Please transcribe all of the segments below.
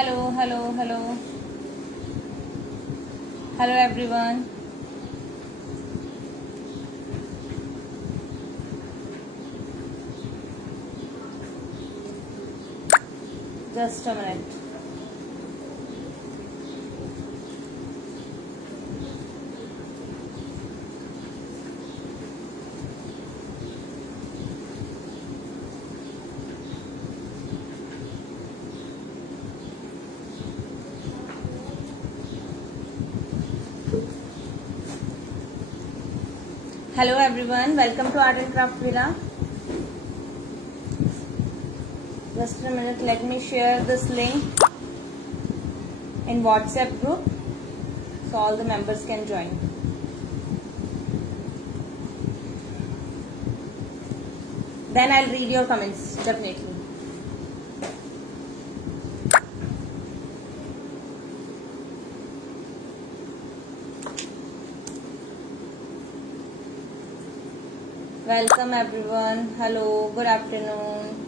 Hello, hello, hello. Hello everyone. Just a minute. Hello everyone, welcome to Art and Craft Villa. Just a minute, let me share this link in WhatsApp group so all the members can join. Then I'll read your comments, definitely. Welcome everyone. Hello, good afternoon.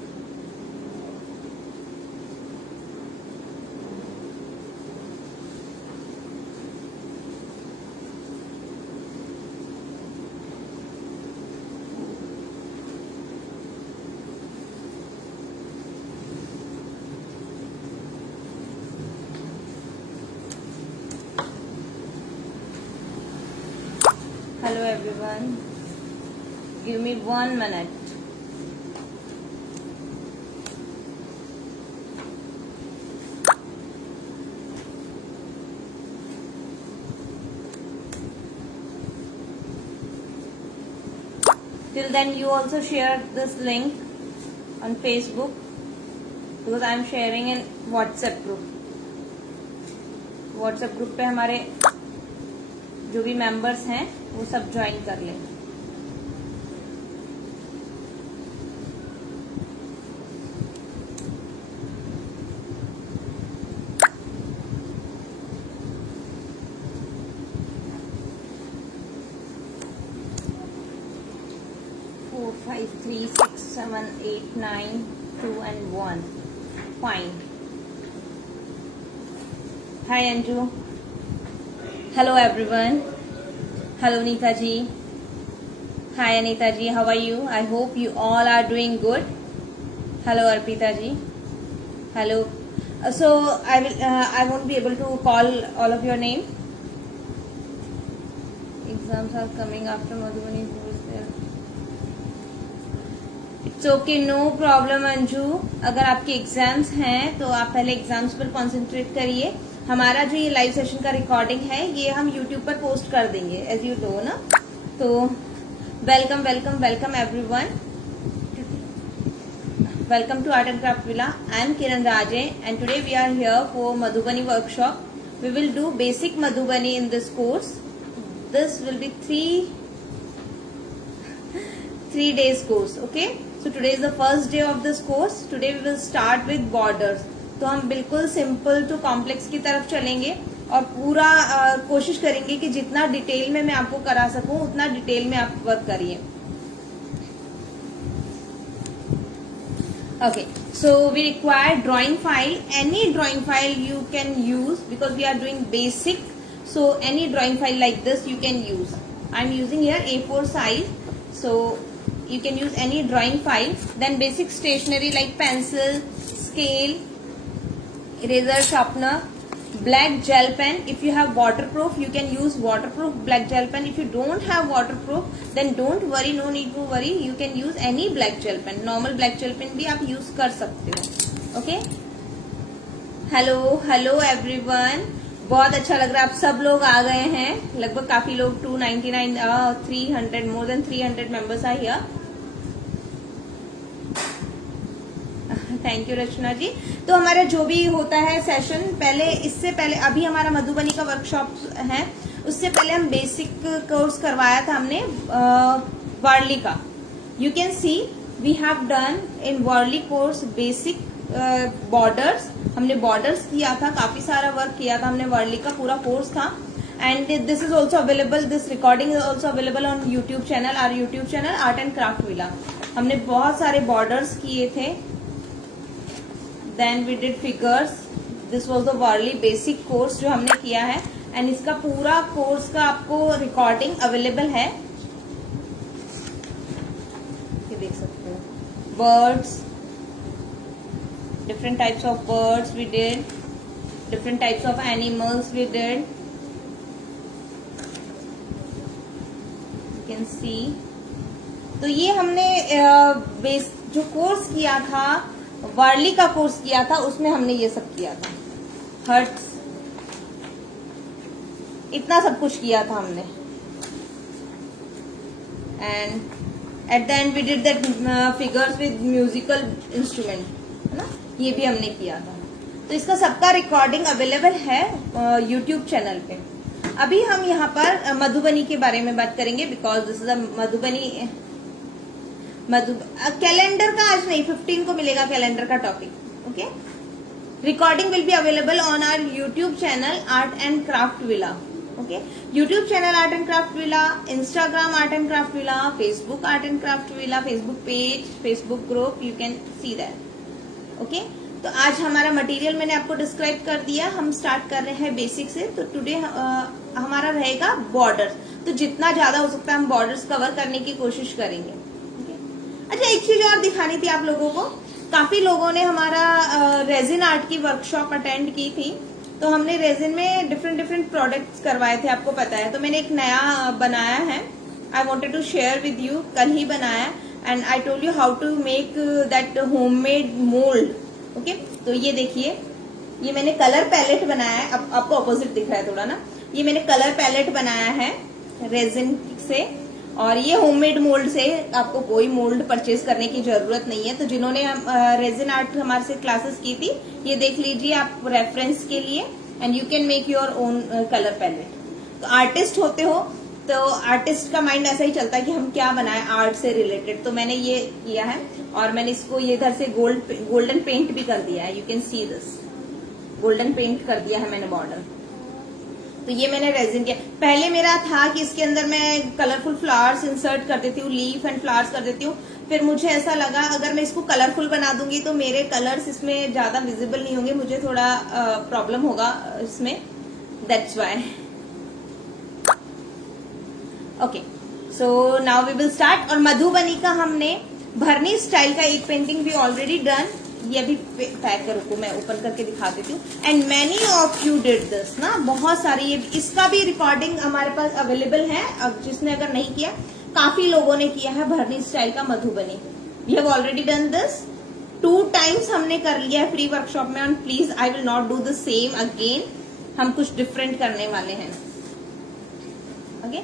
Hello everyone. Give me 1 minute. Till then you also share this link on Facebook because I am sharing in WhatsApp group. WhatsApp group पे हमारे जो भी members हैं वो सब join कर लें. Four, 5, 3, 6, 7, 8, 9, 2 and 1. Fine. Hi Anju. Hello everyone. Hello Neeta ji. Hi Anita ji, how are you? I hope you all are doing good. Hello Arpita ji. Hello. So I won't be able to call all of your name. Exams are coming after Madhubani course there. It's okay, no problem Anju. अगर आपके exams हैं तो आप पहले exams पर concentrate करिए. हमारा जो ये लाइव सेशन का रिकॉर्डिंग है ये हम यूट्यूब पर पोस्ट कर देंगे एज यू नो ना. तो welcome welcome welcome everyone. Welcome to art and craft villa. I am Kiran Raje and today we are here for Madhubani workshop. We will do basic Madhubani in this course. This will be three days course. Okay, so today is the first day of this course. Today we will start with borders. तो हम बिल्कुल simple to complex की तरफ चलेंगे और पूरा कोशिश करेंगे कि जितना डिटेल में मैं आपको करा सकूं उतना डिटेल में आप वर्क करिए. Okay, so we require drawing file. Any drawing file you can use because we are doing basic. So any drawing file like this you can use. I am using here A4 size. So you can use any drawing file. Then basic stationery like pencil, scale, eraser, sharpener, black gel pen. If you have waterproof you can use waterproof black gel pen. If you don't have waterproof then don't worry, no need to worry. You can use any black gel pen. Normal black gel pen भी आप use कर सकते हो. Okay. Hello everyone. बहुत अच्छा लग रहा है आप सब लोग आ गए हैं. लगभग काफी लोग 299 300 more than 300 members are here. Thank you Rachna ji. तो हमारा जो भी होता है सेशन पहले इससे पहले अभी हमारा मधुबनी का वर्कशॉप है. उससे पहले हम बेसिक कोर्स करवाया था हमने वर्ली का. You can see we have done in Warli course basic borders. हमने बॉर्डर्स किया था, काफी सारा वर्क किया था हमने. वर्ली का पूरा कोर्स था and this is also available. This recording is also available on YouTube channel. Our YouTube channel art and craft villa. हमने बहुत सारे बॉर्डर्स किए थे. Then we did figures, this was the Warli basic course जो हमने किया है, एंड इसका पूरा कोर्स का आपको रिकॉर्डिंग अवेलेबल है, ये देख सकते हो. Birds, different types of birds we did, different types of animals we did, you can see. तो ये हमने जो कोर्स किया था, वर्ली का कोर्स किया था, उसमें हमने ये सब किया था. हर्ट्स, इतना सब कुछ किया था हमने. And at the end we did that figures with musical instrument, है ना, ये भी हमने किया था. तो इसका सबका रिकॉर्डिंग अवेलेबल है यूट्यूब चैनल पे. अभी हम यहाँ पर मधुबनी के बारे में बात करेंगे, because this is a Madhubani. Calendar का आज नहीं, 15 को मिलेगा कैलेंडर का topic. Okay, recording will be available on our YouTube channel art and craft villa. Okay, YouTube channel art and craft villa, Instagram art and craft villa, Facebook art and craft villa, Facebook page, Facebook group, you can see that. Okay, तो आज हमारा material मैंने आपको describe कर दिया. हम start कर रहे हैं बेसिक से. तो टुडे हमारा रहेगा बॉर्डर्स. तो जितना ज्यादा हो सकता है हम बॉर्डर्स कवर करने की कोशिश करेंगे. अच्छा, एक चीज और दिखानी थी आप लोगों को. काफी लोगों ने हमारा रेजिन आर्ट की वर्कशॉप अटेंड की थी. तो हमने रेजिन में डिफरेंट प्रोडक्ट्स करवाए थे, आपको पता है. तो मैंने एक नया बनाया है, I wanted to share with you. कल ही बनाया, and I told you how to make that homemade mould. Okay, तो ये देखिए, ये मैंने कलर पैलेट बनाया है. अब आपको अपोजिट दिख रहा है थोड़ा ना. ये मैंने कलर पैलेट बनाया है रेजिन से, और ये होममेड मोल्ड से. आपको कोई मोल्ड परचेज करने की जरूरत नहीं है. तो जिन्होंने रेजिन आर्ट हमारे से क्लासेस की थी, ये देख लीजिए आप रेफरेंस के लिए, and you can make your own colour palette. तो आर्टिस्ट होते हो तो आर्टिस्ट का माइंड ऐसा ही चलता है कि हम क्या बनाएं आर्ट से रिलेटेड. तो मैंने ये किया है, और मैंने इसको ये इधर से गोल्डन पेंट भी कर दिया है. You can see this, golden paint कर दिया है मैंने बॉर्डर. तो ये मैंने रेजिन किया. पहले मेरा था कि इसके अंदर मैं कलरफुल फ्लावर्स इंसर्ट कर देती हूँ, लीफ एंड फ्लावर्स कर देती हूँ. फिर मुझे ऐसा लगा अगर मैं इसको कलरफुल बना दूंगी तो मेरे कलर्स इसमें ज्यादा विजिबल नहीं होंगे, मुझे थोड़ा प्रॉब्लम होगा इसमें. That's why. Okay, so now we will start. और मधुबनी का हमने भरनी स्टाइल का एक पेंटिंग भी ऑलरेडी डन. ये अभी पैक करो, मैं ओपन करके दिखा देती हूँ. And many of you did this ना, बहुत सारी. ये इसका भी रिकॉर्डिंग हमारे पास अवेलेबल है. अब जिसने अगर नहीं किया, काफी लोगों ने किया है भरनी स्टाइल का Madhubani. We have already done this 2 times हमने कर लिया है फ्री वर्कशॉप में. And please I will not do the same again. हम कुछ डिफरेंट करने वाले हैं. ओके,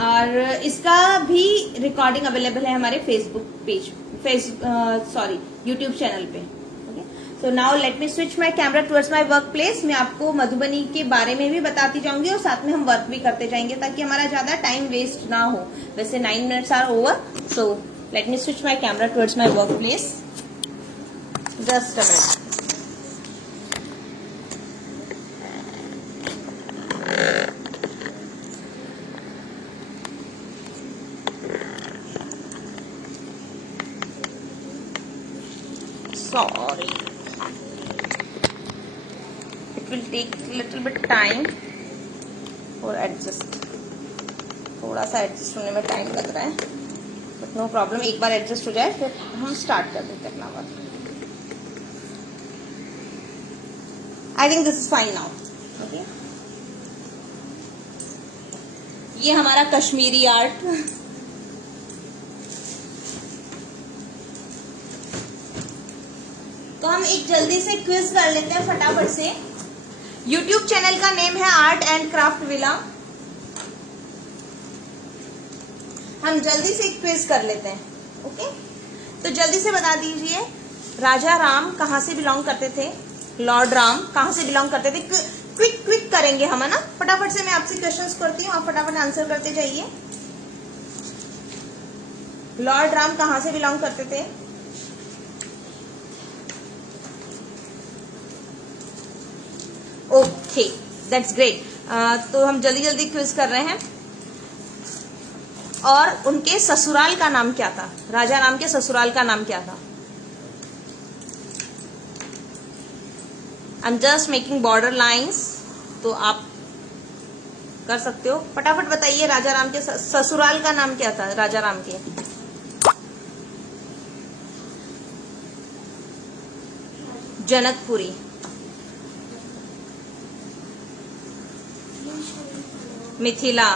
और इसका भी रिकॉर्डिंग अवेलेबल है हमारे फेसबुक पेज, यूट्यूब चैनल पे. Okay, so now let me switch my camera towards my work place. मैं आपको मधुबनी के बारे में भी बताती जाऊंगी, और साथ में हम वर्क भी करते जाएंगे, ताकि हमारा ज्यादा टाइम वेस्ट ना हो. वैसे 9 minutes are over. So let me switch my camera towards my workplace. Just a minute. Sorry, it will take little bit time for adjust. थोड़ा सा एडजस्ट होने में टाइम लग रहा है, बट नो प्रॉब्लम. एक बार एडजस्ट हो जाए फिर हम स्टार्ट कर देते हैं अपना work. I think this is fine now. Okay, ये हमारा कश्मीरी आर्ट. तो हम एक जल्दी से क्विज कर लेते हैं फटाफट से. यूट्यूब चैनल का नेम है आर्ट एंड क्राफ्ट विला. हम जल्दी से क्विज कर लेते हैं. ओके, तो जल्दी से बता दीजिए, राजा राम कहाँ से बिलोंग करते थे? लॉर्ड राम कहाँ से बिलोंग करते थे? क्विक करेंगे हम, है ना. फटाफट से मैं आपसे क्वेश्चंस करती हूँ, आप फटाफट आंसर करते जाइए. लॉर्ड राम कहाँ से बिलोंग करते थे? Okay, that's great. तो हम जल्दी जल्दी क्विज कर रहे हैं. और उनके ससुराल का नाम क्या था? राजा राम के ससुराल का नाम क्या था? I am just making border lines, तो आप कर सकते हो। फटाफट बताइए, राजा राम के ससुराल का नाम क्या था राजा राम के? जनकपुरी, मिथिला,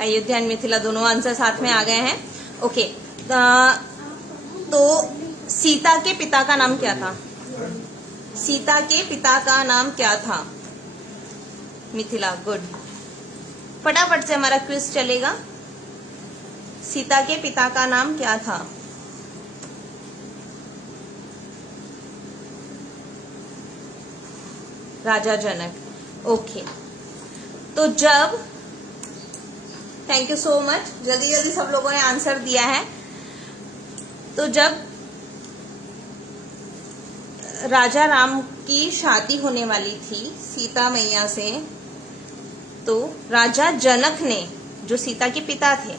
अयोध्या एंड मिथिला, दोनों आंसर साथ में आ गए हैं। ओके, तो सीता के पिता का नाम क्या था? सीता के पिता का नाम क्या था? मिथिला, गुड। फटाफट से हमारा क्विज चलेगा। सीता के पिता का नाम क्या था? राजा जनक। ओके, तो जब, थैंक यू सो मच, जल्दी जल्दी सब लोगों ने आंसर दिया है। तो जब राजा राम की शादी होने वाली थी सीता मैया से, तो राजा जनक ने, जो सीता के पिता थे,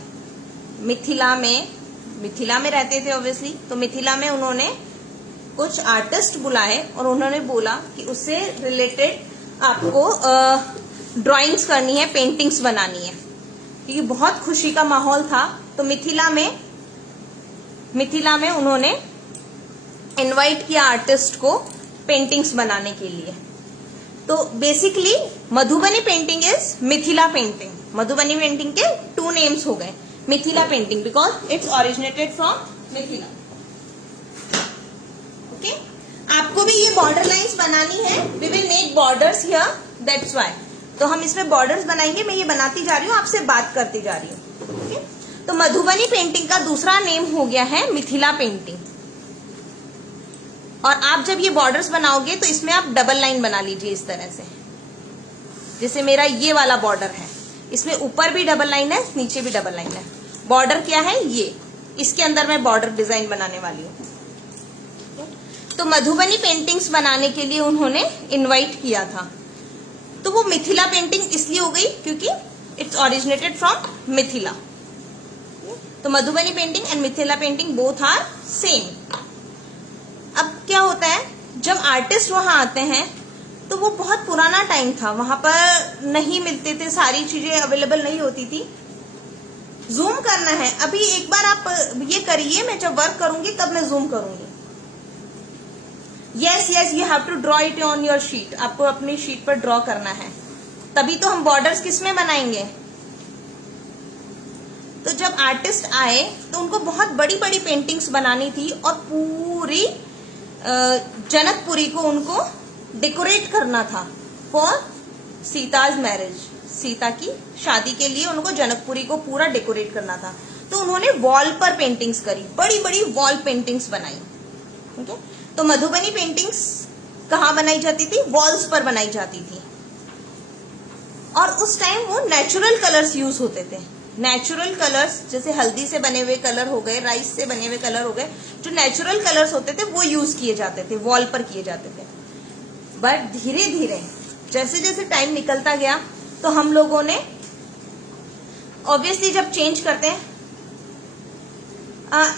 मिथिला में रहते थे ऑब्वियसली, तो मिथिला में उन्होंने कुछ आर्टिस्ट बुलाए और उन्होंने बोला कि उससे रिलेटेड आपको ड्राइंग्स करनी है, पेंटिंग्स बनानी है, क्योंकि बहुत खुशी का माहौल था। तो मिथिला में उन्होंने इनवाइट किया आर्टिस्ट को पेंटिंग्स बनाने के लिए। तो basically Madhubani painting is Mithila painting. Madhubani painting के 2 नेम्स हो गए, Mithila painting because it's originated from Mithila. Okay, आपको भी ये बॉर्डर लाइंस बनानी है। We will make borders here, that's why. तो हम इसमें बॉर्डर्स बनाएंगे। मैं ये बनाती जा रही हूँ, आपसे बात करती जा रही हूँ। ओके, तो मधुबनी पेंटिंग का दूसरा नेम हो गया है मिथिला पेंटिंग। और आप जब ये बॉर्डर्स बनाओगे तो इसमें आप डबल लाइन बना लीजिए इस तरह से, जैसे मेरा ये वाला बॉर्डर है, इसमें ऊपर भी डबल लाइन है, नीचे भी डबल लाइन है। बॉर्डर क्या है? ये, इसके अंदर मैं बॉर्डर डिजाइन बनाने वाली हूँ। तो मधुबनी पेंटिंग्स बनाने के लिए उन्होंने इनवाइट किया था। तो वो मिथिला पेंटिंग इसलिए हो गई क्योंकि इट्स ओरिजिनेटेड फ्रॉम मिथिला। तो Madhubani painting and Mithila painting both are same. अब क्या होता है, जब आर्टिस्ट वहां आते हैं तो वो बहुत पुराना टाइम था, वहां पर नहीं मिलते थे, सारी चीजें अवेलेबल नहीं होती थी। जूम करना है, अभी एक बार आप ये करिए, मैं जब वर्क करूंगी तब मैं जूम करूंगी। Yes you have to draw it on your sheet. आपको अपनी शीट पर ड्रॉ करना है, तभी तो हम बॉर्डर्स किस में बनाएंगे। तो जब आर्टिस्ट आए तो उनको बहुत बड़ी बड़ी पेंटिंग्स बनानी थी और पूरी जनकपुरी को उनको डेकोरेट करना था फॉर सीताज मैरिज। सीता की शादी के लिए उनको जनकपुरी को पूरा डेकोरेट करना था। तो उन्होंने वॉल पर पेंटिंग्स करी, बड़ी बड़ी वॉल पेंटिंग्स बनाई। ठीक है, तो मधुबनी पेंटिंग्स कहाँ बनाई जाती थी? वॉल्स पर बनाई जाती थी। और उस टाइम वो नेचुरल कलर्स यूज होते थे। नेचुरल कलर्स जैसे हल्दी से बने हुए कलर हो गए, राइस से बने हुए कलर हो गए, जो नेचुरल कलर्स होते थे वो यूज किए जाते थे, वॉल पर किए जाते थे। बट धीरे धीरे जैसे जैसे टाइम निकलता गया तो हम लोगों ने ऑब्वियसली जब चेंज करते हैं,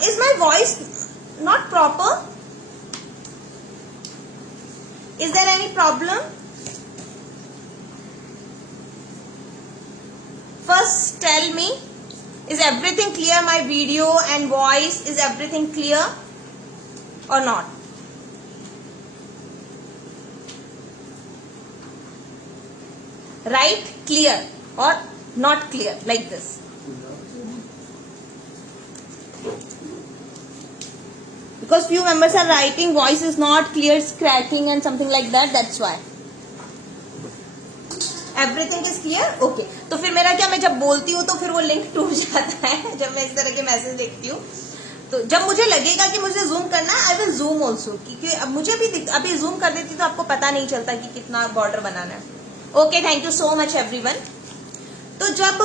is my voice not proper? Is there any problem? First tell me, is everything clear? My video and voice, is everything clear or not? Right? Clear or not clear, like this. Because few members are writing voice is not clear, it's cracking and something like that, that's why. Everything is clear? Okay. तो फिर मेरा क्या, मैं जब बोलती हूँ तो फिर वो लिंक टूट जाता है जब मैं इस तरह के मैसेज देखती हूँ। तो जब मुझे लगेगा कि मुझे जूम करना है, आई विल जूम ऑल्सो, क्योंकि अब मुझे भी अभी जूम कर देती तो आपको पता नहीं चलता कि कितना बॉर्डर बनाना है। Okay, thank you so much everyone. तो जब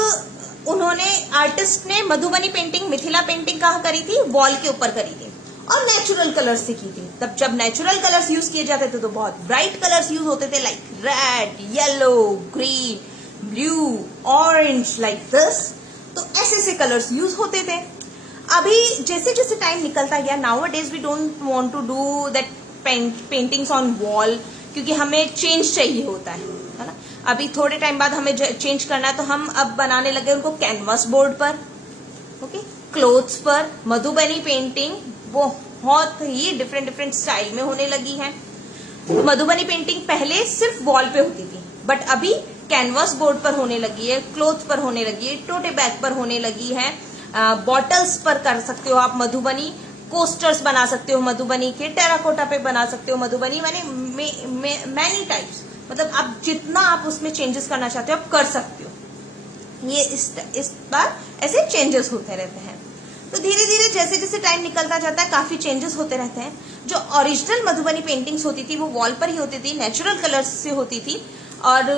उन्होंने, आर्टिस्ट ने मधुबनी पेंटिंग, मिथिला पेंटिंग कहाँ करी थी? वॉल के ऊपर करी थी और नेचुरल कलर्स से की थी। तब जब नेचुरल कलर्स यूज किए जाते थे तो बहुत ब्राइट कलर्स यूज होते थे, like red, yellow, green, blue, orange, like this. तो ऐसे ऐसे कलर्स यूज होते थे। अभी जैसे जैसे टाइम निकलता गया, nowadays we don't want to do that paintings on wall, क्योंकि हमें चेंज चाहिए होता है ना। अभी थोड़े टाइम बाद हमें चेंज करना है, तो हम अब बनाने लगे उनको कैनवास बोर्ड पर, ओके, क्लोथ्स पर। मधुबनी पेंटिंग बहुत ही डिफरेंट डिफरेंट स्टाइल में होने लगी है। मधुबनी पेंटिंग पहले सिर्फ वॉल पे होती थी, बट अभी कैनवास बोर्ड पर होने लगी है, क्लोथ पर होने लगी है, टोटे बैग पर होने लगी है, बॉटल्स पर कर सकते हो आप मधुबनी, कोस्टर्स बना सकते हो मधुबनी के, टेराकोटा पे बना सकते हो मधुबनी, मैंने मैनी टाइप्स, मतलब आप जितना आप उसमें चेंजेस करना चाहते हो आप कर सकते हो। ये इस बार ऐसे चेंजेस होते रहते हैं। तो धीरे धीरे जैसे जैसे टाइम निकलता जाता है काफी चेंजेस होते रहते हैं। जो ओरिजिनल मधुबनी पेंटिंग्स होती थी वो वॉल पर ही होती थी, नेचुरल कलर्स से होती थी, और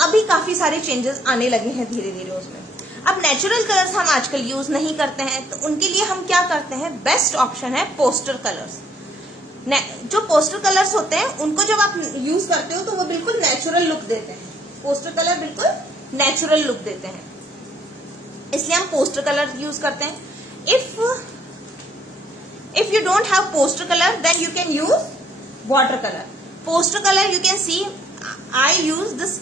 अभी काफी सारे चेंजेस आने लगे हैं धीरे धीरे उसमें। अब नेचुरल कलर्स हम आजकल यूज नहीं करते हैं, तो उनके लिए हम क्या करते हैं, बेस्ट ऑप्शन है पोस्टर कलर्स। जो पोस्टर कलर्स होते हैं उनको जब आप यूज करते हो तो वो बिल्कुल नेचुरल लुक देते हैं। पोस्टर कलर बिल्कुल नेचुरल लुक देते हैं, इसलिए हम पोस्टर कलर यूज करते हैं। If you don't have poster color, then you can use watercolor. Poster color you can see I use this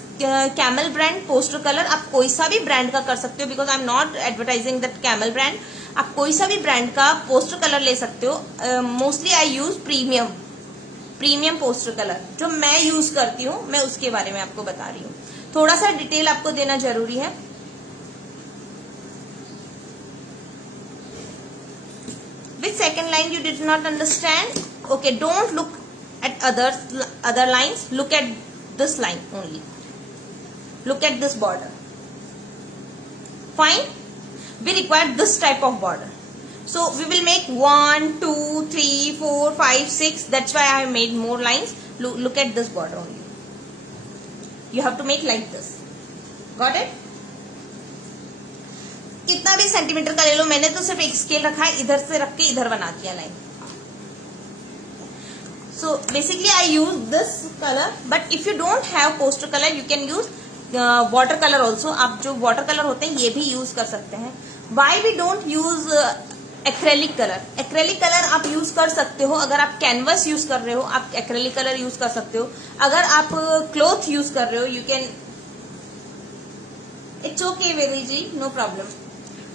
Camel brand poster color. आप कोई सा भी ब्रांड का कर सकते हो, because I'm not advertising that Camel brand. आप कोई सा भी ब्रांड का पोस्टर कलर ले सकते हो। Mostly I use premium poster colour, जो मैं यूज करती हूँ, मैं उसके बारे में आपको बता रही हूँ। थोड़ा सा डिटेल आपको देना जरूरी है। Which second line you did not understand? Okay, don't look at other lines. Look at this line only. Look at this border. Fine. We require this type of border. So we will make 1, 2, 3, 4, 5, 6. That's why I have made more lines. Look at this border only. You have to make like this. Got it? कितना भी centimetre का ले लो, मैंने तो सिर्फ एक scale रखा है, इधर से रख के इधर बना दिया line. So basically I use this colour, but if you don't have poster colour you can use water colour also. आप जो वाटर कलर होते हैं ये भी यूज कर सकते हैं। Why we don't use acrylic colour? Acrylic colour आप यूज कर सकते हो अगर आप कैनवस यूज कर रहे हो, आप एक्रेलिक कलर यूज कर सकते हो। अगर आप क्लॉथ यूज कर रहे हो you can, it's okay very जी, नो प्रॉब्लम।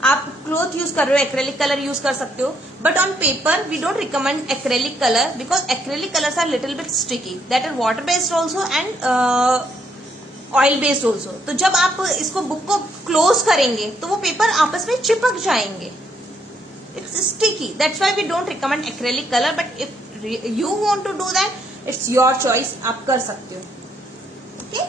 आप क्लॉथ यूज कर रहे हो एक्रेलिक कलर यूज कर सकते हो, but on paper we don't recommend acrylic colour, because acrylic colours are little bit sticky, that are water based also and oil based also. तो जब आप इसको बुक को क्लोज करेंगे तो वो पेपर आपस में चिपक जाएंगे, it's sticky, that's why we don't recommend acrylic colour. But if you want to do that it's your choice, आप कर सकते हो। ओके,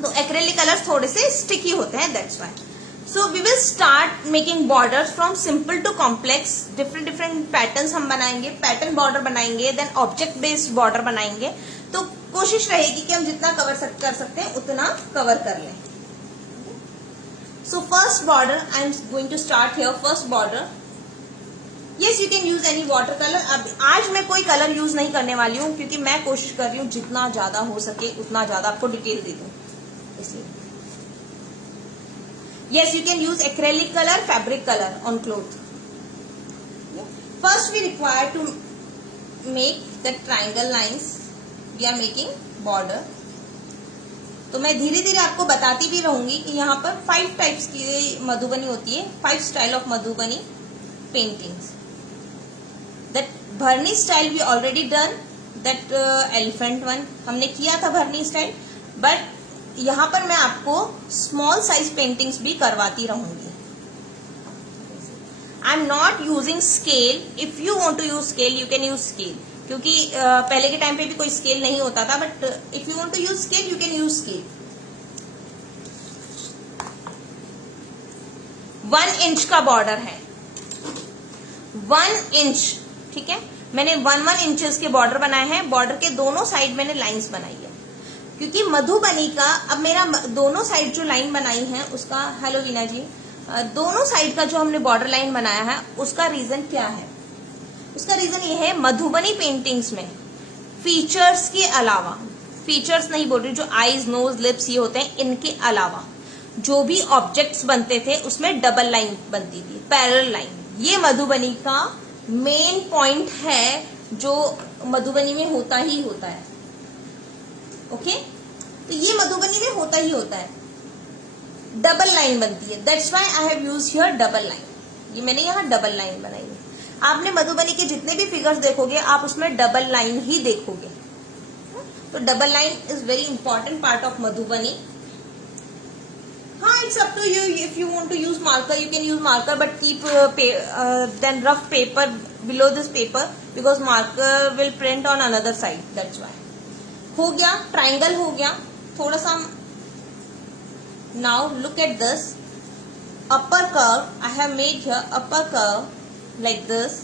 तो एक्रेलिक कलर्स थोड़े से स्टिकी होते हैं, that's why. So we will start making borders from simple to complex. different patterns हम बनाएंगे, पैटर्न बॉर्डर बनाएंगे, देन ऑब्जेक्ट बेस्ड बॉर्डर बनाएंगे। तो कोशिश रहेगी कि हम जितना कवर कर सकते हैं उतना कवर कर लें। So first border I am going to start here. First border, yes you can use any water color. अब आज मैं कोई कलर यूज नहीं करने वाली हूँ, क्योंकि मैं कोशिश कर रही हूँ जितना ज्यादा हो सके उतना ज्यादा आपको डिटेल दे दूँ, इसलिए। Yes, you can use acrylic color, fabric color on cloth. First, we require to make the triangle lines. We are making border. तो मैं धीरे धीरे आपको बताती भी रहूंगी कि यहाँ पर 5 टाइप्स की मधुबनी होती है, 5 style of Madhubani paintings. That Bharni style we already done, that elephant one हमने किया था भरनी स्टाइल, बट यहाँ पर मैं आपको स्मॉल साइज पेंटिंग्स भी करवाती रहूंगी। I am not using scale, if you want to use scale you can use scale, क्योंकि पहले के टाइम पे भी कोई स्केल नहीं होता था, but if you want to use scale you can use scale. 1 inch का बॉर्डर है, 1 इंच, ठीक है। मैंने 1 इंचेस के बॉर्डर बनाए हैं, बॉर्डर के दोनों साइड मैंने लाइंस बनाई है, क्योंकि मधुबनी का अब मेरा दोनों साइड जो लाइन बनाई है उसका, हेलो वीना जी, दोनों साइड का जो हमने बॉर्डर लाइन बनाया है उसका रीजन क्या है? उसका रीजन ये है, मधुबनी पेंटिंग्स में फीचर्स के अलावा, फीचर्स नहीं बोल रही, जो आईज नोज लिप्स ये होते हैं, इनके अलावा जो भी ऑब्जेक्ट्स बनते थे उसमें डबल लाइन बनती थी, पैरेलल लाइन। ये मधुबनी का मेन पॉइंट है जो मधुबनी में होता ही होता है। ओके, तो ये मधुबनी में होता ही होता है, डबल लाइन बनती है। That's why I have used here double line. ये मैंने यहाँ डबल लाइन बनाई है। आपने मधुबनी के जितने भी फिगर्स देखोगे आप उसमें डबल लाइन ही देखोगे। तो double line is very important part of Madhubani. हाँ, it's up to you, if you want to use marker you can use marker, but keep then rough paper below this paper because marker will print on another side. That's why. हो गया, triangle हो गया। थोड़ा सा now look at this upper curve. I have made here upper curve like this,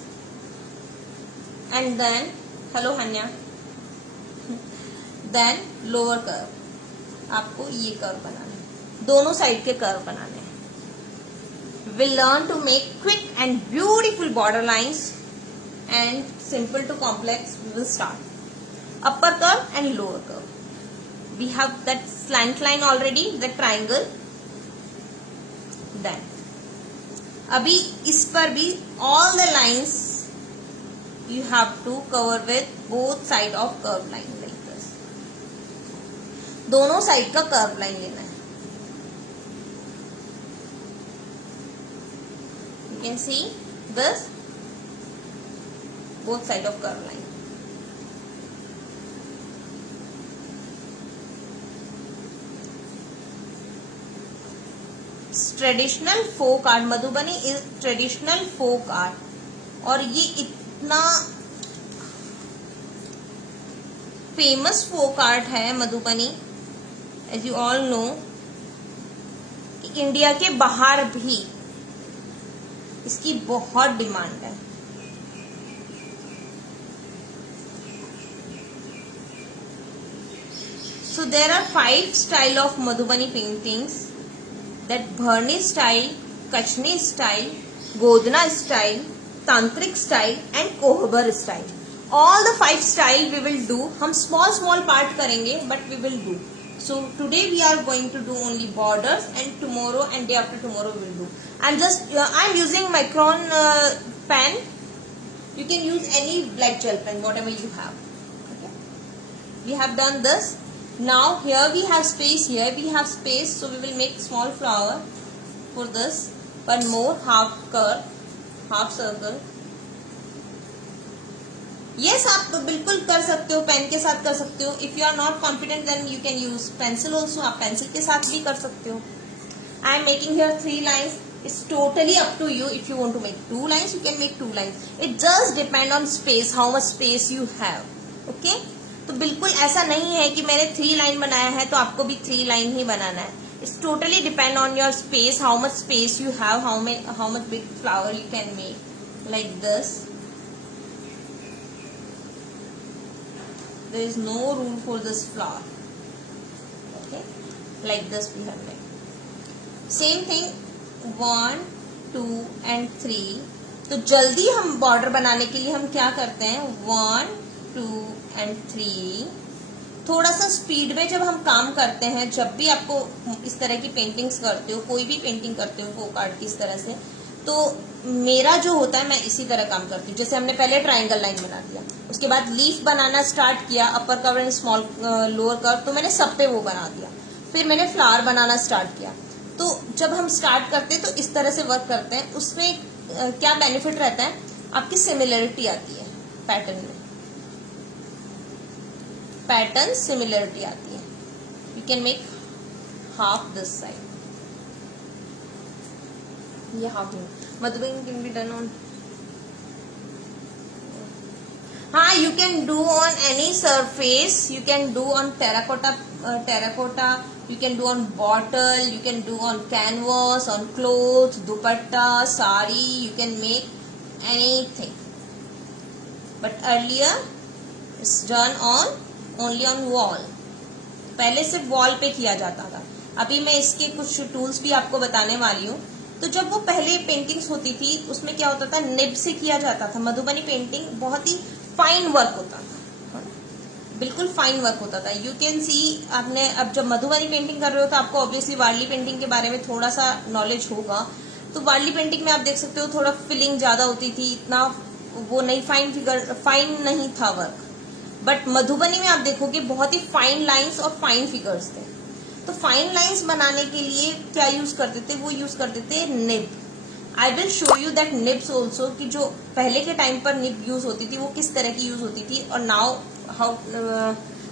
and then hello Hanya, then lower curve. आपको ये curve बनाना है, दोनों साइड के कर्व बनाने हैं। We'll learn to make quick and beautiful border lines and simple to complex. We will start upper curve and lower curve. We have that slant line already, the triangle. Then अभी इस पर भी all the lines you have to cover with both side of curve line like this. दोनों side का curve line लेना है। You can see this both side of curve line. Traditional folk art, Madhubani is traditional folk art, और ये इतना famous folk art है Madhubani, as you all know, कि India के बाहर भी इसकी बहुत डिमांड है। So there are 5 style of Madhubani paintings, that Bharni style, Kachni style, Godna style, Tantric style and Kohbar style. All the 5 style we will do. हम small part करेंगे, but we will do. So today we are going to do only borders, and tomorrow and day after tomorrow we will do. I'm using Micron pen. You can use any black gel pen, whatever you have. Okay. We have done this. Now here we have space, here we have space, so we will make small flower for this. One more half curve, half circle. Yes, आप बिल्कुल कर सकते हो, pen के साथ कर सकते हो। If you are not confident then you can use pencil also. आप पेंसिल के साथ भी कर सकते हो। I am making here 3 lines. It's totally up to you. If you want to make 2 lines, you can make 2 lines. It just depend on space, how much space you have. Okay? तो बिल्कुल ऐसा नहीं है कि मैंने 3 line बनाया है तो आपको भी 3 लाइन ही बनाना है। It's totally depend on your space, how much space you have, how much big flower you can make like this. There is no rule for this flower. Okay, like this we have made. Same thing 1 2 and 3। तो जल्दी हम border बनाने के लिए हम क्या करते हैं, 1 2 and 3। थोड़ा सा स्पीड में जब हम काम करते हैं, जब भी आपको इस तरह की पेंटिंग्स करते हो, कोई भी पेंटिंग करते हो फोक आर्ट की इस तरह से, तो मेरा जो होता है मैं इसी तरह काम करती हूँ। जैसे हमने पहले ट्राइंगल लाइन बना दिया, उसके बाद लीफ बनाना स्टार्ट किया, upper curve and small lower curve, तो मैंने सब पे वो बना दिया। फिर मैंने फ्लावर बनाना स्टार्ट किया। तो जब हम स्टार्ट करते हैं तो इस तरह से वर्क करते हैं। उसमें क्या बेनिफिट रहता है, आपकी सिमिलरिटी आती है पैटर्न में, पैटर्न सिमिलरिटी आती है। You can make half this side, ये हाफ में Madhubani can be done on, हाँ you can do on any surface, you can do on terracotta, you can do on bottle, you can do on canvas, on clothes, dupatta, sari, you can make anything, but earlier it's done on only on wall। पहले सिर्फ wall पे किया जाता था। अभी मैं इसके कुछ टूल्स भी आपको बताने वाली हूँ। तो जब वो पहले पेंटिंग्स होती थी उसमें क्या होता था, निब से किया जाता था। मधुबनी पेंटिंग बहुत ही फाइन वर्क होता था, बिल्कुल फाइन वर्क होता था। यू कैन सी, आपने अब जब मधुबनी पेंटिंग कर रहे हो तो आपको ऑब्वियसली वार्ली पेंटिंग के बारे में थोड़ा सा नॉलेज होगा। तो वार्ली पेंटिंग में आप देख सकते हो थोड़ा फिलिंग ज्यादा होती थी, इतना वो नहीं फाइन नहीं था वर्क। बट मधुबनी में आप देखोगे बहुत ही फाइन लाइंस और फाइन फिगर्स थे। तो फाइन लाइंस बनाने के लिए क्या यूज करते थे, वो यूज करते थे nib. I will show you that nibs also, कि जो पहले के टाइम पर निब यूज होती थी वो किस तरह की यूज होती थी, और नाउ हाउ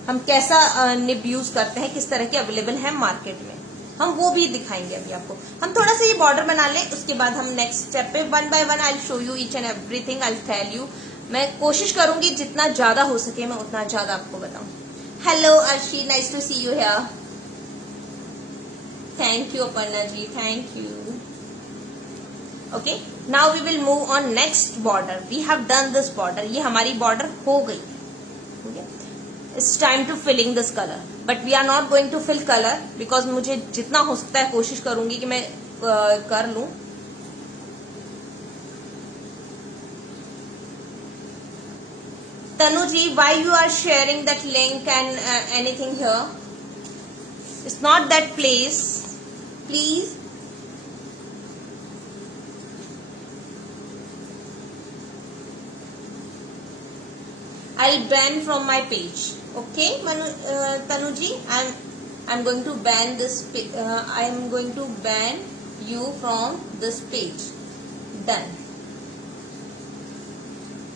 हम कैसा निब यूज करते हैं, किस तरह के अवेलेबल है मार्केट में, हम वो भी दिखाएंगे अभी आपको। हम थोड़ा सा ये बॉर्डर बना लें, उसके बाद हम नेक्स्ट स्टेप पे one by one I show you each and everything, I tell you. मैं कोशिश करूंगी जितना ज्यादा हो सके मैं उतना ज्यादा आपको बताऊं। Hello Arshi, nice to see you here. Thank you Aparna ji, thank you. Okay, now we will move on next border. We have done this border, ये हमारी बॉर्डर हो गई। It's time to filling this colour, but we are not going to fill colour because मुझे जितना हो सकता है कोशिश करूंगी कि मैं कर लूं। Tanu ji, why you are sharing that link and anything here? It's not that place, please. I'll ban from my page. Okay, Tanu ji, I'm going to ban this. I am going to ban you from this page. Done.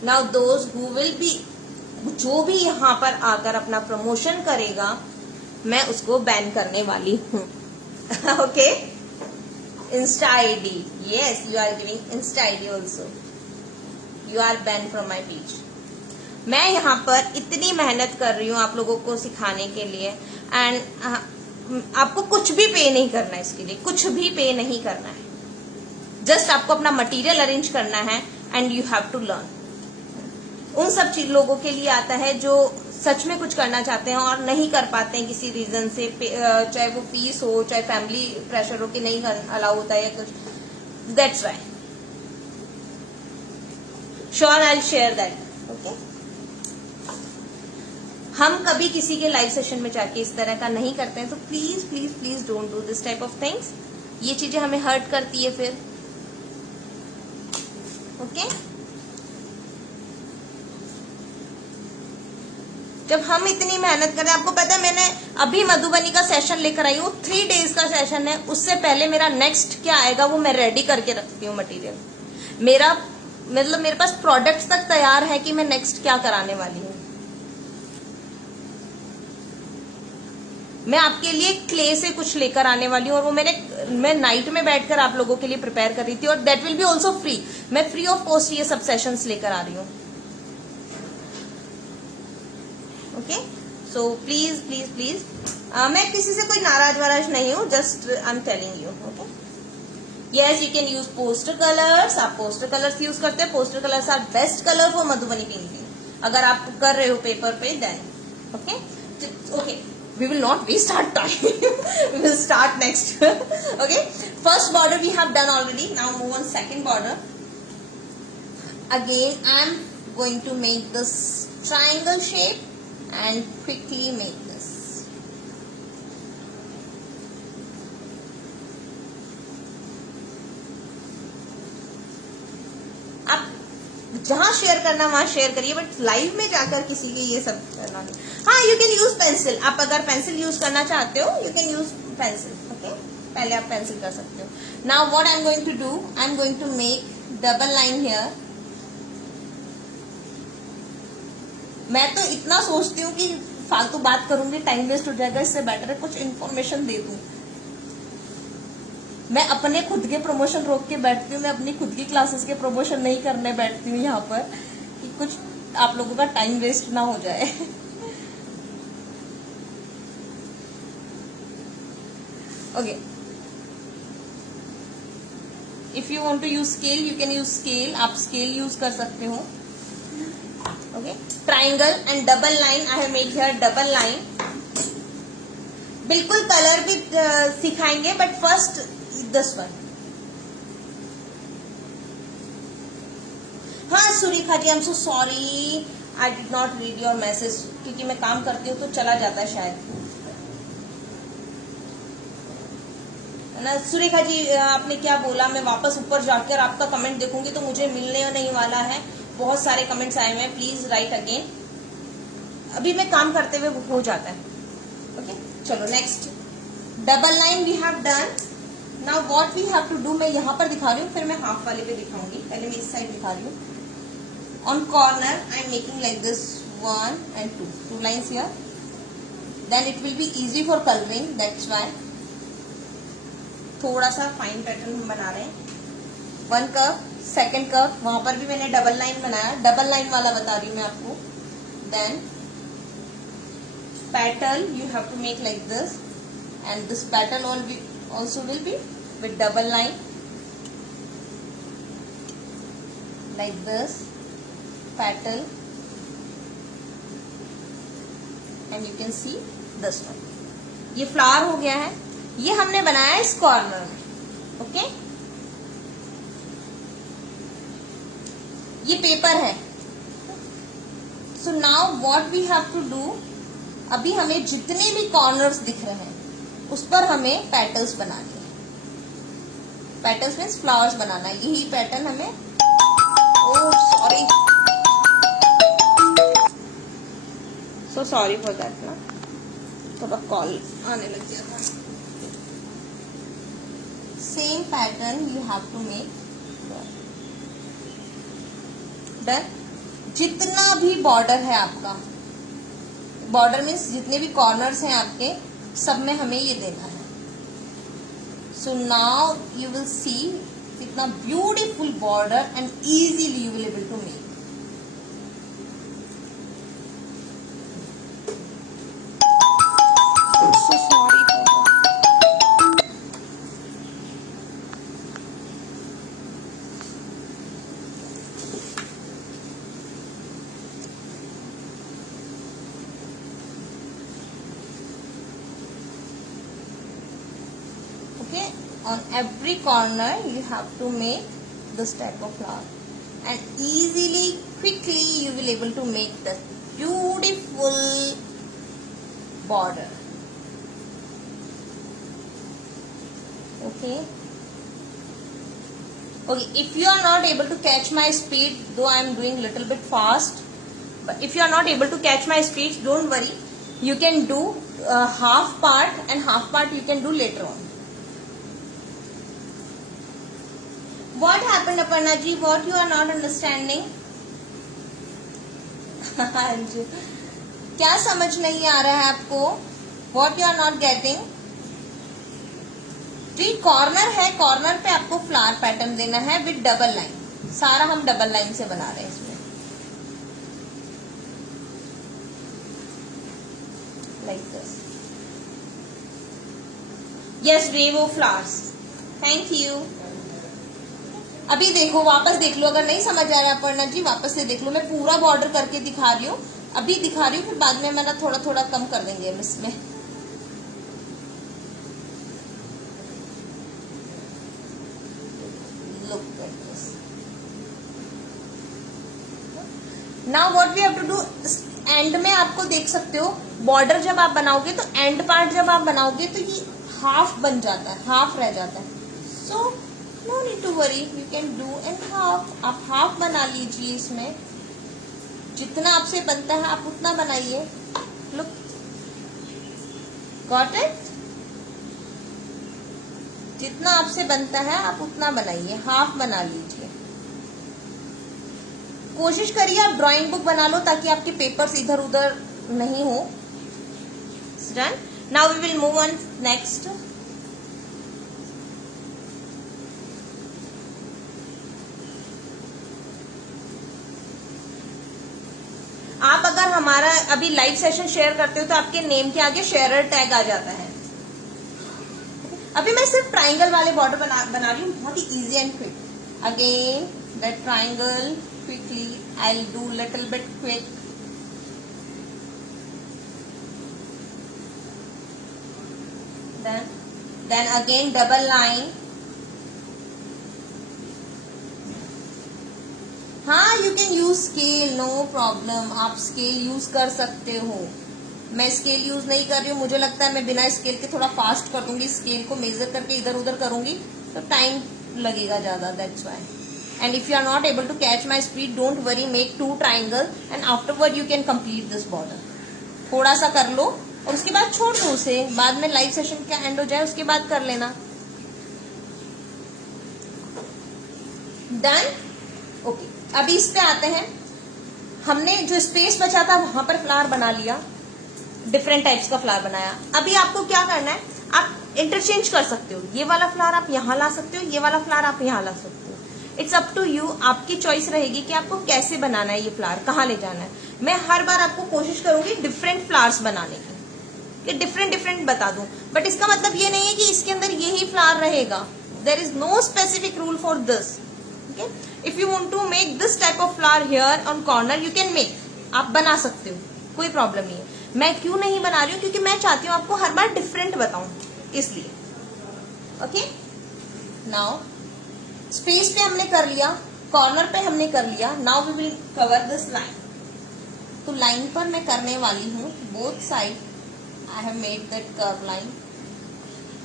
Now those who will be, जो भी यहाँ पर आकर अपना promotion करेगा मैं उसको ban करने वाली हूँ। Okay? Insta ID. Yes, you are giving Insta ID also. You are banned from my page. मैं यहाँ पर इतनी मेहनत कर रही हूँ आप लोगों को सिखाने के लिए, एंड आपको कुछ भी पे नहीं करना है इसके लिए, कुछ भी पे नहीं करना है। जस्ट आपको अपना मटेरियल अरेंज करना है and you have to learn. उन सब लोगों के लिए आता है जो सच में कुछ करना चाहते हैं और नहीं कर पाते हैं किसी रीजन से, चाहे वो फीस हो, चाहे फैमिली प्रेशर हो कि नहीं अलाउ होता है या कुछ। That's why sure I will share that. Okay, हम कभी किसी के लाइव सेशन में जाके इस तरह का नहीं करते हैं, तो please please please don't do this type of things. ये चीजें हमें हर्ट करती है फिर। ओके, जब हम इतनी मेहनत करें, आपको पता है मैंने अभी मधुबनी का सेशन लेकर आई हूँ, 3 days का सेशन है। उससे पहले मेरा नेक्स्ट क्या आएगा वो मैं रेडी करके रखती हूँ मटेरियल। मेरा मतलब मेरे पास प्रोडक्ट्स तक तैयार है कि मैं नेक्स्ट क्या कराने वाली हूँ। मैं आपके लिए क्ले से कुछ लेकर आने वाली हूँ और वो मैं नाइट में बैठकर आप लोगों के लिए प्रिपेयर कर रही थी, और that will be also free. मैं फ्री ऑफ कॉस्ट ये सब सेशंस लेकर आ रही हूँ। Okay, so please please please, मैं किसी से कोई नाराज वाराज नहीं हूँ, just I am telling you. Okay, yes you can use poster colours. आप पोस्टर कलर्स यूज करते हैं, poster colours are best colour for Madhubani painting अगर आप कर रहे हो पेपर पे, then okay. Okay, we will not waste our time. We will start next. Okay, first border we have done already. Now move on second border. Again I am going to make this triangle shape and quickly make this. आप जहां share करना वहां share करिए, but live में जाकर किसी के ये सब करना नहीं। हाँ, यू कैन यूज पेंसिल। आप अगर पेंसिल यूज करना चाहते हो you can use pencil. Okay, पहले आप पेंसिल कर सकते हो। Now what I am going to do, I am going to make double line here. मैं तो इतना सोचती हूँ कि फालतू बात करूंगी, टाइम वेस्ट हो जाएगा, इससे बेटर है कुछ इन्फॉर्मेशन दे दूं। मैं अपने खुद के प्रमोशन रोक के बैठती हूँ, मैं अपनी खुद की क्लासेस के प्रमोशन नहीं करने बैठती हूँ यहाँ पर कि कुछ आप लोगों का टाइम वेस्ट ना हो जाए। Okay, if you want to use scale you can use scale. आप स्केल यूज कर सकते हो। Okay, triangle and double line. I have made here double line. बिल्कुल कलर भी सिखाएंगे, बट फर्स्ट दिस वन। हाँ Surekha ji, I am so sorry, I did not read your message, क्योंकि मैं काम करती हूँ तो चला जाता है शायद। ना सुरेखा जी, आपने क्या बोला? मैं वापस ऊपर जाकर आपका कमेंट देखूंगी तो मुझे मिलने नहीं वाला है। बहुत सारे कमेंट्स आए हुए हैं, प्लीज राइट अगेन। अभी मैं काम करते हुए हो जाता है। ओके, चलो next. Double line we have done. Now what we have to do, मैं यहाँ पर दिखा रही हूँ, फिर मैं हाफ वाले पे दिखाऊंगी। पहले मैं इस साइड दिखा रही हूँ। On corner I am making like this 1 and 2 lines here. Then it will be easy for coloring, that's why थोड़ा सा फाइन पैटर्न हम बना रहे हैं। 1 कर्व, 2nd कर्व, वहां पर भी मैंने डबल लाइन बनाया, डबल लाइन वाला बता रही हूँ मैं आपको। Then petal you have to make like this, and this petal also will be with double line like this petal, and you can see this one. ये फ्लावर हो गया है, ये हमने बनाया इस कॉर्नर में। ओके, ये पेपर है। So now what we have to do, अभी हमें जितने भी कॉर्नर्स दिख रहे हैं उस पर हमें पेटल्स बनाने हैं। पेटल्स मीन्स फ्लावर्स बनाना है। यही पैटर्न हमें, सो सॉरी फॉर दैट ना, थोड़ा कॉल आने लग गया था। Same pattern you have to make done. जितना भी बॉर्डर है आपका, बॉर्डर मीन्स जितने भी कॉर्नर्स हैं आपके, सब में हमें ये देना है। So now you will see कितना beautiful border and easily you will able to make. So sorry for okay, on every corner you have to make this type of flower and easily, quickly you will able to make the beautiful border. Okay, if you are not able to catch my speed, though I am doing little bit fast, but if you are not able to catch my speed, don't worry, you can do half part, and half part you can do later on. What happened, Aparna ji? What you are not understanding? क्या समझ नहीं आ रहा है आपको? What you are not getting? जी corner है, corner पे आपको फ्लावर पैटर्न देना है विद डबल लाइन। सारा हम डबल लाइन से बना रहे हैं इसमें, लाइक दिस। यस, रेवो फ्लावर्स, थैंक यू। अभी देखो, वापस देख लो, अगर नहीं समझ आ रहा है अपर्णा जी वापस से देख लो। मैं पूरा बॉर्डर करके दिखा रही हूँ, अभी दिखा रही हूँ, फिर बाद में मैं ना थोड़ा थोड़ा कम कर देंगे हम इसमें। Look at this. Now what we have to do, and में आपको देख सकते हो बॉर्डर जब आप बनाओगे तो एंड पार्ट जब आप बनाओगे तो ये हाफ बन जाता है, हाफ रह जाता है। So no need to worry, you can do and half. आप हाफ बना लीजिए, इसमें जितना आपसे बनता है आप उतना बनाइए। Look, got it? जितना आपसे बनता है आप उतना बनाइए, हाफ बना लीजिए। कोशिश करिए आप ड्राइंग बुक बना लो ताकि आपके पेपर्स इधर उधर नहीं हो। Done. Now we will move on next. आप अगर हमारा अभी लाइव सेशन शेयर करते हो तो आपके नेम के आगे शेयरर टैग आ जाता है। अभी मैं सिर्फ ट्राइंगल वाले बॉर्डर बना रही हूँ, बहुत ही easy and quick. Again that triangle quickly I will do little bit quick. then again double line। हाँ, you can use scale, no problem, आप स्केल यूज कर सकते हो। मैं स्केल यूज नहीं कर रही हूँ, मुझे लगता है मैं बिना स्केल के थोड़ा फास्ट कर दूंगी, स्केल को मेजर करके इधर उधर करूंगी तो टाइम लगेगा ज्यादा, that's why. And if you are not able to catch my speed, don't worry, make 2 triangle and afterward you can complete this border. थोड़ा सा कर लो और उसके बाद छोड़ दो उसे, बाद में लाइव सेशन का एंड हो जाए उसके बाद कर लेना. डन. ओके, अभी इस पे आते हैं. हमने जो स्पेस बचा था वहां पर फ्लावर बना लिया, डिफरेंट टाइप्स का फ्लावर बनाया. अभी आपको क्या करना है, आप इंटरचेंज कर सकते हो. ये वाला फ्लावर आप यहाँ ला सकते हो, ये वाला फ्लावर आप यहाँ ला सकते हो. इट्स अप टू यू, आपकी चॉइस रहेगी कि आपको कैसे बनाना है, ये फ्लावर कहाँ ले जाना है. मैं हर बार आपको कोशिश करूंगी डिफरेंट फ्लावर्स बनाने की, कि डिफरेंट डिफरेंट बता दूं. बट इसका मतलब ये नहीं है कि इसके अंदर यही फ्लावर रहेगा. There is no specific rule for this. Okay, if you want to make this type of flower here on corner, you can make, आप बना सकते हो, कोई प्रॉब्लम नहीं है. मैं क्यों नहीं बना रही हूँ, क्योंकि मैं चाहती हूँ आपको हर बार डिफरेंट बताऊं, इसलिए. ओके, नाउ स्पेस पे हमने कर लिया, कॉर्नर पे हमने कर लिया. Now we will cover this line. तो लाइन पर मैं करने वाली हूँ both side. I have made that curve line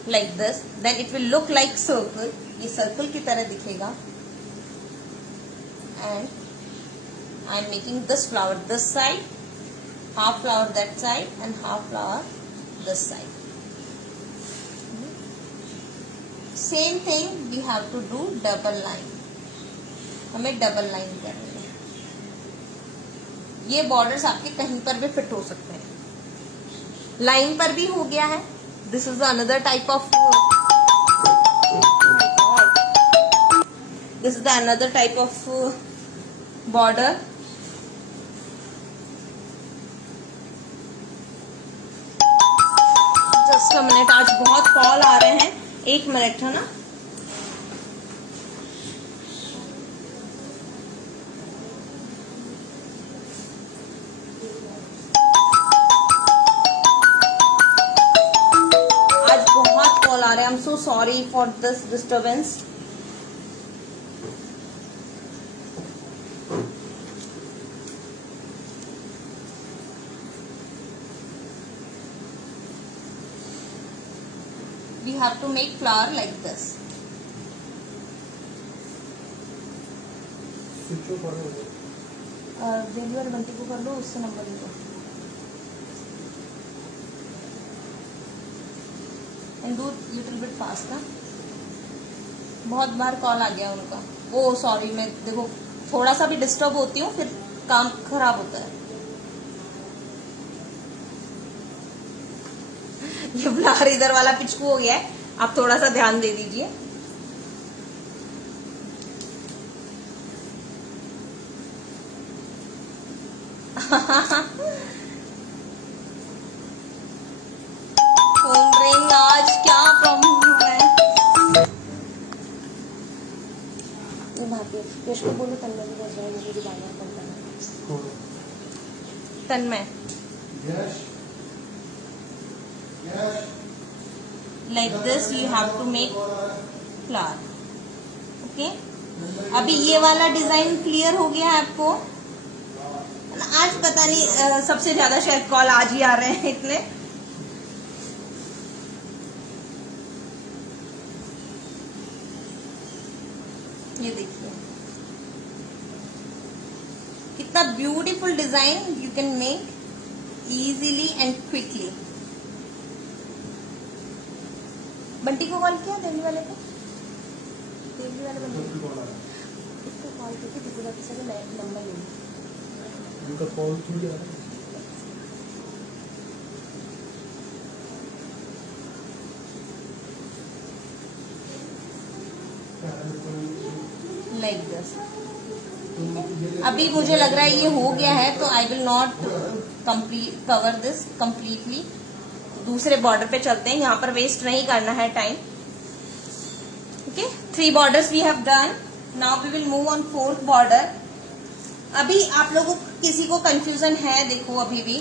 like this. Then it will look like circle, ये सर्कल की तरह दिखेगा. And I am making this flower this side, half flower that side and half flower this side. Same thing we have to do double line. हमें double line करनी है. ये borders आपके कहीं पर भी फिट हो सकते हैं. लाइन पर भी हो गया है. This is another type of, this is the another type of border. Just a minute, आज बहुत कॉल आ रहे हैं, 1 मिनट है ना. आज बहुत कॉल आ रहे हैं. आई am so sorry for this disturbance. We have to make flower like this. Deliver Bunty को कर लो, उससे number low. And do little bit fast ना. बहुत बार कॉल आ गया उनका. ओ सॉरी, मैं देखो थोड़ा सा भी डिस्टर्ब होती हूँ फिर काम खराब होता है. ये फ्लावर इधर वाला पिचकू हो गया है, आप थोड़ा सा ध्यान दे दीजिए. फोन रिंग, आज क्या प्रॉब्लम हो रहा है. ये भाभी यश को बोलो तन्मय भी बस रहा है, मुझे बार पड़ता है. तन्मय like this you have to make flower. Okay, अभी ये वाला डिजाइन क्लियर हो गया है आपको. आज पता नहीं सबसे ज्यादा शायद कॉल आज ही आ रहे हैं इतने. ये देखिए कितना beautiful design you can make easily and quickly. Bunty को कॉल किया, दिल्ली वाले को, दिल्ली वाले बंटी इसको कॉल करके दिल्ली वाले से नंबर ले उनका कॉल क्यों आ रहा है. Like this. अभी मुझे लग रहा है ये हो गया है, तो I will not complete cover this completely. दूसरे बॉर्डर पे चलते हैं, यहाँ पर वेस्ट नहीं करना है time. Okay, 3 borders we have done. Now we will move on 4th border. अभी आप लोगों को किसी को कंफ्यूजन है, देखो अभी भी,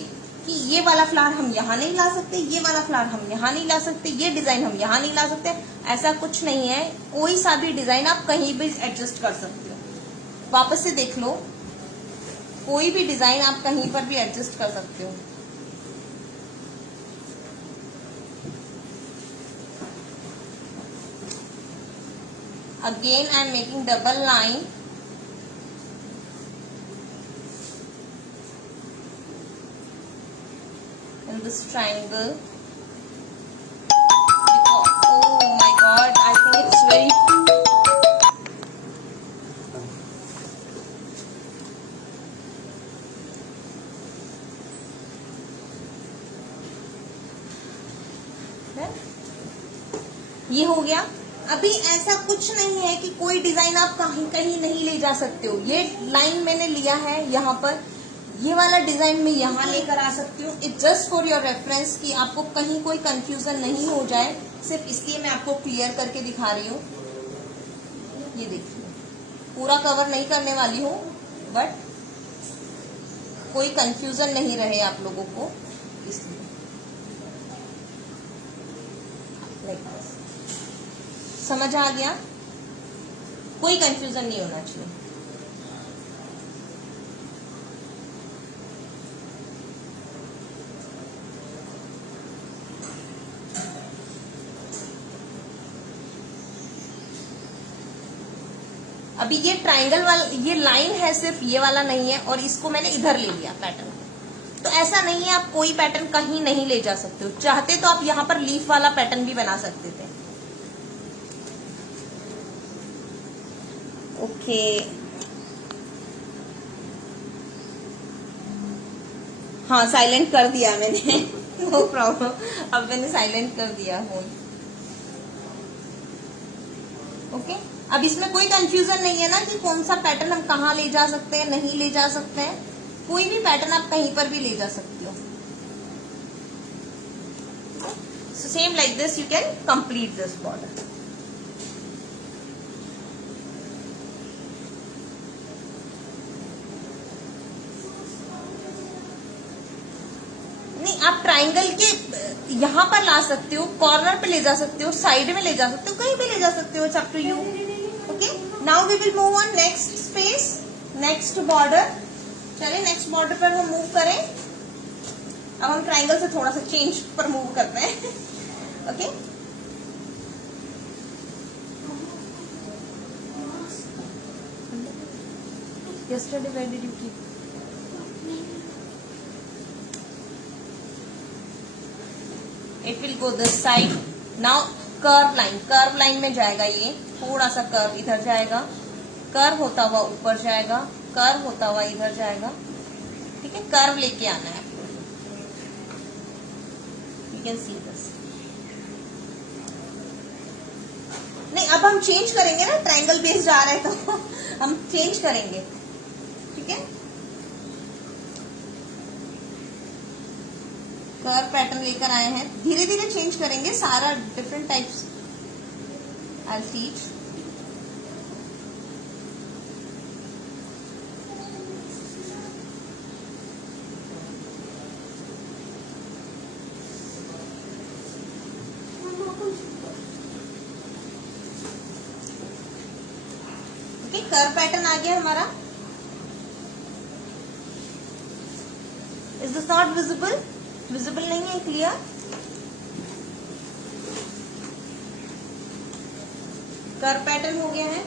कि ये वाला फ्लावर हम यहाँ नहीं ला सकते, ये वाला फ्लावर हम यहाँ नहीं ला सकते, ये डिजाइन हम यहाँ नहीं ला सकते. ऐसा कुछ नहीं है. कोई सा भी डिजाइन आप कहीं भी एडजस्ट कर सकते हो. वापस से देख लो, कोई भी डिजाइन आप कहीं पर भी एडजस्ट कर सकते हो. Again I am making double line. In this triangle. Oh my god, I think it's very ये हो गया। अभी ऐसा कुछ नहीं है कि कोई डिजाइन आप कहीं कहीं नहीं ले जा सकते हो। ये लाइन मैंने लिया है यहाँ पर, ये वाला डिजाइन मैं यहाँ लेकर आ सकती हूँ। It just for your reference कि आपको कहीं कोई कंफ्यूजन नहीं हो जाए, सिर्फ इसलिए मैं आपको क्लियर करके दिखा रही हूँ। ये देखिए, पूरा कवर नहीं करने वाली हूँ, बट कोई कंफ्यूजन नहीं रहे आप लोगों को, इसलिए समझ आ गया? कोई कंफ्यूजन नहीं होना चाहिए। अभी ये ट्रायंगल वाला, ये लाइन है, सिर्फ ये वाला नहीं है, और इसको मैंने इधर ले लिया पैटर्न। तो ऐसा नहीं है आप कोई पैटर्न कहीं नहीं ले जा सकते हो। चाहते तो आप यहाँ पर लीफ वाला पैटर्न भी बना सकते थे। ओके, हाँ साइलेंट कर दिया मैंने। नो प्रॉब्लम, अब मैंने साइलेंट कर दिया फोन। ओके, अब इसमें कोई कंफ्यूजन नहीं है ना कि कौन सा पैटर्न हम कहाँ ले जा सकते हैं, नहीं ले जा सकते हैं। कोई भी पैटर्न आप कहीं पर भी ले जा सकते हो। So same like this you can complete this border. नहीं, आप ट्राइंगल के यहाँ पर ला सकते हो, कॉर्नर पे ले जा सकते हो, साइड में ले जा सकते हो, कहीं भी ले जा सकते हो। It's up to you. Okay, now we will move on next space, next border. चलिए नेक्स्ट बॉर्डर पर हम मूव करें। अब हम ट्राइंगल से थोड़ा सा चेंज पर मूव करते हैं। Okay, yesterday where did you keep? It will go this side. Now curve line में जाएगा। ये थोड़ा सा कर्व इधर जाएगा, कर्व होता हुआ ऊपर जाएगा, कर्व होता हुआ इधर जाएगा। ठीक है, कर्व लेके आना है आपको। You can see this. नहीं, अब हम चेंज करेंगे ना, ट्रायंगल बेस जा रहे हैं तो हम चेंज करेंगे। ठीक है, कर्व पैटर्न लेकर आए हैं, धीरे धीरे चेंज करेंगे सारा, different types I teach. Okay, curve pattern आ गया हमारा। Is this not visible? Visible नहीं है, क्लियर? कर्व पैटर्न हो गया है।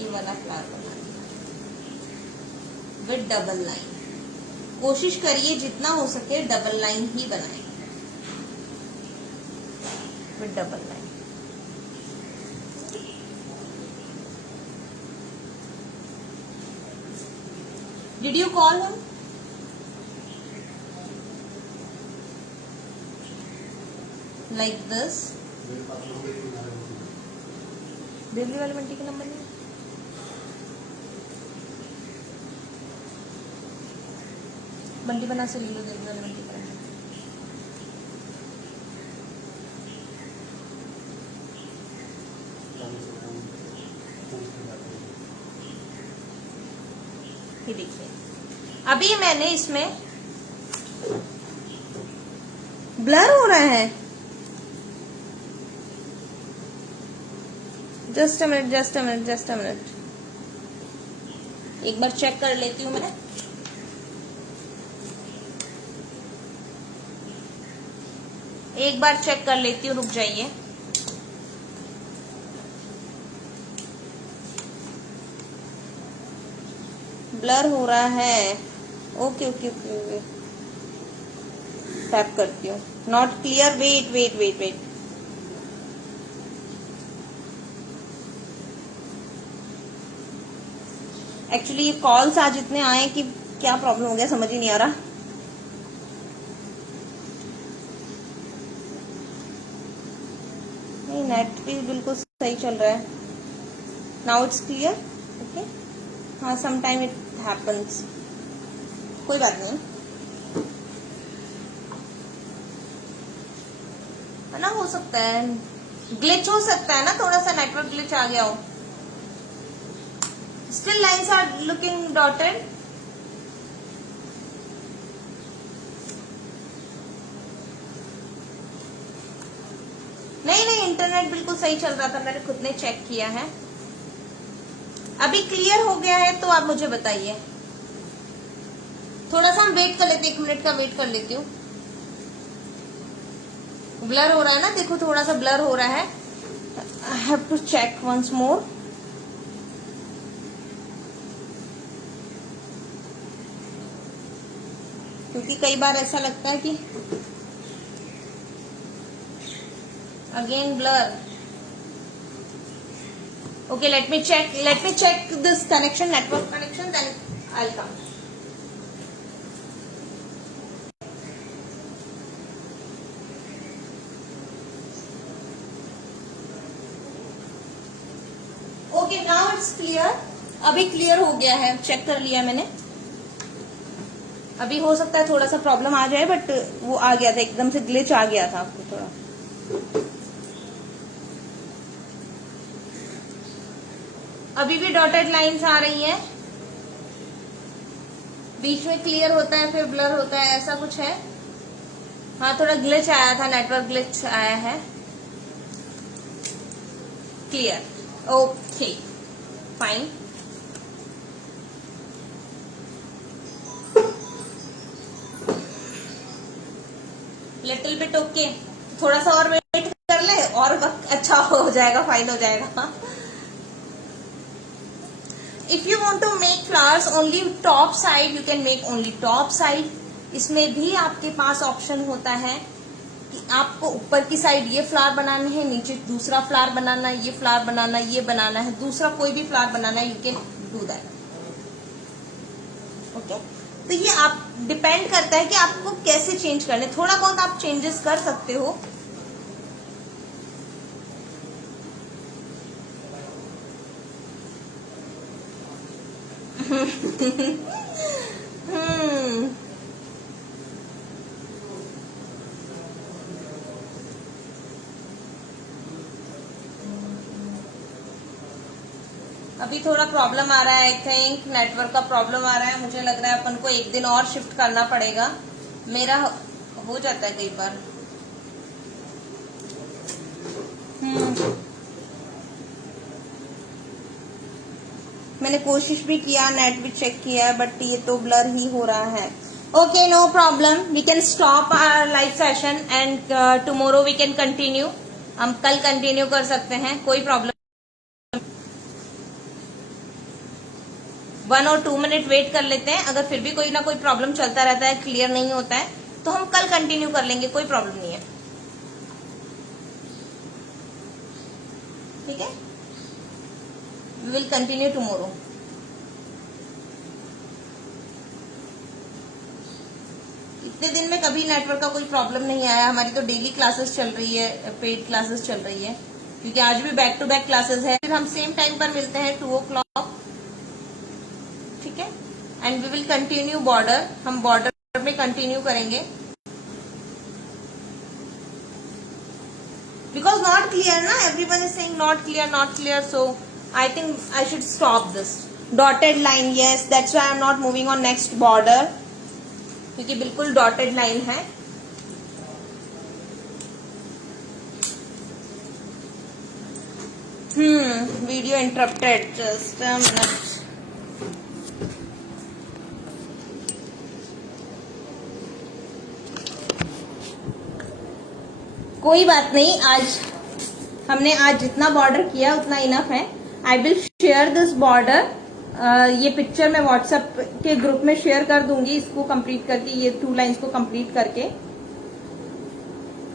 ये वाला फ्लावर बना विद डबल लाइन। कोशिश करिए जितना हो सके डबल लाइन ही बनाए, with double line. Did you call him? Like this. Delhi वाले मंटी का नंबर नहीं? मंडी बना से ले लो दिल्ली वाले मंटी का नंबर। ये देखिए, अभी मैंने इसमें ब्लर हो रहा है। Just a minute, just a minute, just a minute, एक बार चेक कर लेती हूँ मैं। एक बार चेक कर लेती हूँ, रुक जाइए। ब्लर हो रहा है। Okay okay okay okay, tap करती हूँ। Not clear, wait wait wait wait. Actually ये कॉल्स आज इतने आए कि क्या प्रॉब्लम हो गया समझ ही नहीं आ रहा। नहीं, नेट भी बिल्कुल सही चल रहा है। Now it's clear. ओके, हाँ, सम टाइम इट हैपन्स, कोई बात नहीं है ना, हो सकता है, ग्लिच हो सकता है ना, थोड़ा सा नेटवर्क ग्लिच आ गया हो। Still lines are looking dotted. नहीं नहीं, इंटरनेट बिल्कुल सही चल रहा था, मैंने खुद ने चेक किया है। अभी क्लियर हो गया है तो आप मुझे बताइए। थोड़ा सा हम वेट कर लेते हैं, 1 मिनट का वेट कर लेती हूँ। ब्लर हो रहा है ना, देखो थोड़ा सा ब्लर हो रहा है। I have to check once more. क्योंकि कई बार ऐसा लगता है कि again blur. Okay, let me check this connection, network connection, then I will come. Okay, now it's clear. अभी क्लियर हो गया है, चेक कर लिया मैंने। अभी हो सकता है थोड़ा सा प्रॉब्लम आ जाए, बट वो आ गया था, एकदम से ग्लिच आ गया था आपको थोड़ा। अभी भी डॉटेड लाइंस आ रही हैं, बीच में क्लियर होता है फिर ब्लर होता है, ऐसा कुछ है। हाँ, थोड़ा ग्लिच आया था, नेटवर्क ग्लिच आया है। Clear, okay fine. Little bit okay, थोड़ा सा और वेट कर ले और वक्त अच्छा हो जाएगा, फाइन हो जाएगा। If you want to make flowers only top side, you can make only top side. इसमें भी आपके पास ऑप्शन होता है कि आपको ऊपर की साइड ये फ्लावर बनाना है, नीचे दूसरा फ्लावर बनाना है, ये फ्लावर बनाना है, ये बनाना है, दूसरा कोई भी फ्लावर बनाना है, you can do that. Okay, तो ये आप डिपेंड करता है कि आपको कैसे चेंज करने। थोड़ा बहुत आप चेंजेस कर सकते हो। अभी थोड़ा प्रॉब्लम आ रहा है, आई थिंक नेटवर्क का प्रॉब्लम आ रहा है। मुझे लग रहा है अपन को एक दिन और शिफ्ट करना पड़ेगा। मेरा हो जाता है कई बार। मैंने कोशिश भी किया, नेट भी चेक किया, बट ये तो ब्लर ही हो रहा है। Okay, no problem, we can stop our live session and tomorrow we can continue. हम कल कंटिन्यू कर सकते हैं, कोई प्रॉब्लम। 1 और 2 मिनट वेट कर लेते हैं। अगर फिर भी कोई ना कोई प्रॉब्लम चलता रहता है, क्लियर नहीं होता है, तो हम कल कंटिन्यू कर लेंगे, कोई प्रॉब्लम नहीं है। ठीक है, वी विल कंटिन्यू टुमारो। इतने दिन में कभी नेटवर्क का कोई प्रॉब्लम नहीं आया। हमारी तो डेली क्लासेस चल रही है, पेड क्लासेस चल रही है, क्योंकि आज भी बैक टू बैक क्लासेस है। फिर हम सेम टाइम पर मिलते हैं 2 o'clock। ठीक है, and we will continue border. हम बॉर्डर में कंटिन्यू करेंगे। बिकॉज नॉट क्लियर ना, everyone is saying not clear, so I think I should stop this dotted line. Yes, that's why I am not moving on next border, क्योंकि बिल्कुल dotted line है। Video interrupted, just a minute. कोई बात नहीं, आज जितना border किया उतना इनफ है। I will share this border, ये पिक्चर मैं व्हाट्सएप के ग्रुप में शेयर कर दूंगी, इसको कंप्लीट करके, ये 2 लाइन्स को कंप्लीट करके।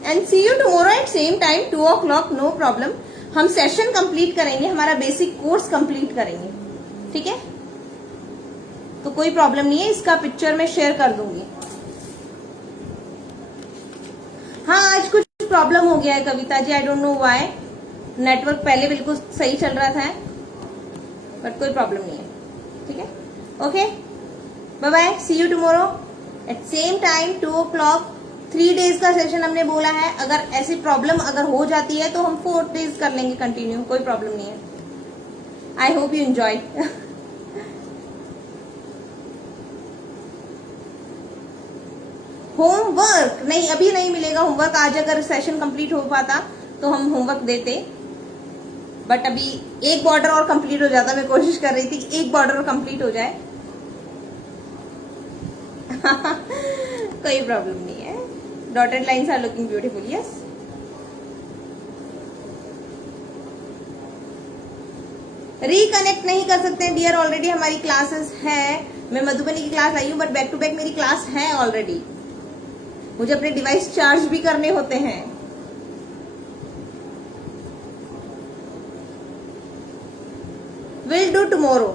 And see you tomorrow at same time 2 o'clock, no problem. हम सेशन कंप्लीट करेंगे, हमारा बेसिक कोर्स कंप्लीट करेंगे, ठीक है? तो कोई प्रॉब्लम नहीं है, इसका पिक्चर मैं शेयर कर दूंगी। हाँ, आज कुछ प्रॉब्लम हो गया है Kavita ji, I don't know why. Network पहले बिल्कुल सही चल रहा था, बट कोई प्रॉब्लम नहीं है, ठीक है? Okay, bye bye, see you tomorrow at same time 2 o'clock। 3 days का सेशन हमने बोला है। अगर ऐसी प्रॉब्लम अगर हो जाती है तो हम 4 days कर लेंगे कंटिन्यू, कोई प्रॉब्लम नहीं है। I hope you enjoy. Homework नहीं, अभी नहीं मिलेगा होमवर्क। आज अगर सेशन कंप्लीट हो पाता तो हम होमवर्क देते, बट अभी एक बॉर्डर और कंप्लीट हो जाता। मैं कोशिश कर रही थी कि एक बॉर्डर और कंप्लीट हो जाए। कोई प्रॉब्लम नहीं है। Dotted lines are looking beautiful, yes. Reconnect नहीं कर सकते डियर, ऑलरेडी हमारी क्लासेस है। मैं मधुबनी की क्लास आई हूँ, बट बैक टू बैक मेरी क्लास है ऑलरेडी। मुझे अपने डिवाइस चार्ज भी करने होते हैं। Will do tomorrow.